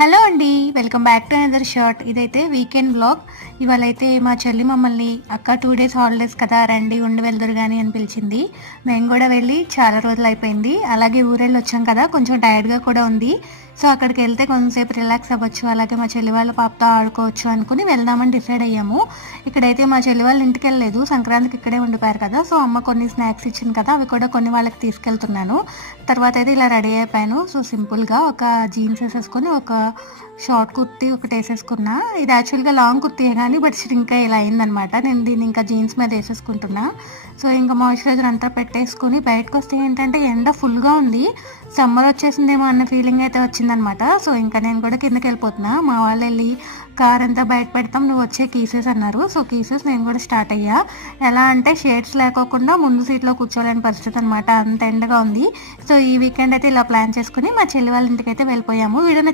Hello అండి, welcome back to another short. ఇదైతే weekend blog. ఇవాళ అయితే మా చెల్లి మమ్మల్ని అక్క 2 days హాలిడేస్ కదా రండి ఉండి వెళ్దురు కానీ అని పిలిచింది. మేము కూడా వెళ్ళి చాలా రోజులు అయిపోయింది. అలాగే ఊరెళ్ళి వచ్చాం కదా, కొంచెం టైర్డ్గా కూడా ఉంది. సో అక్కడికి వెళ్తే కొంచెంసేపు రిలాక్స్ అవ్వచ్చు, అలాగే మా చెల్లి వాళ్ళ పాపతో ఆడుకోవచ్చు అనుకుని వెళ్దామని డిసైడ్ అయ్యాము. ఇక్కడైతే మా చెల్లి వాళ్ళ ఇంటికి వెళ్ళలేదు, సంక్రాంతికి ఇక్కడే ఉండిపోయారు కదా. సో అమ్మ కొన్ని స్నాక్స్ ఇచ్చింది కదా, అవి కూడా కొన్ని వాళ్ళకి తీసుకెళ్తున్నాను. తర్వాత అయితే ఇలా రెడీ అయిపోయాను. సో సింపుల్గా ఒక జీన్స్ వేసేసుకొని ఒక షార్ట్ కుర్తీ ఒకటి వేసేసుకున్నా. ఇది యాక్చువల్గా లాంగ్ కుర్తీయే కానీ బట్ ఇంకా ఇలా అయిందనమాట. నేను దీన్ని ఇంకా జీన్స్ మీద వేసేసుకుంటున్నా. సో ఇంకా మాయిశ్చరైజర్ అంతా పెట్టేసుకుని బయటకు వస్తే ఏంటంటే ఎండ ఫుల్గా ఉంది, సమ్మర్ వచ్చేసిందేమో అన్న ఫీలింగ్ అయితే వచ్చిందనమాట. సో ఇంకా నేను కూడా కిందకి వెళ్ళిపోతున్నా. మా వాళ్ళు వెళ్ళి కార్ అంతా బయట పెడతాం, నువ్వు వచ్చే కీసెస్ అన్నారు. సో కీసెస్ నేను కూడా స్టార్ట్ అయ్యా. ఎలా అంటే షేడ్స్ లేకోకుండా ముందు సీట్లో కూర్చోలేని పరిస్థితి అనమాట, అంత ఎండగా ఉంది. సో ఈ వీకెండ్ అయితే ఇలా ప్లాన్ చేసుకుని మా చెల్లి వాళ్ళ ఇంటికి అయితే వెళ్ళిపోయాము. వీడియో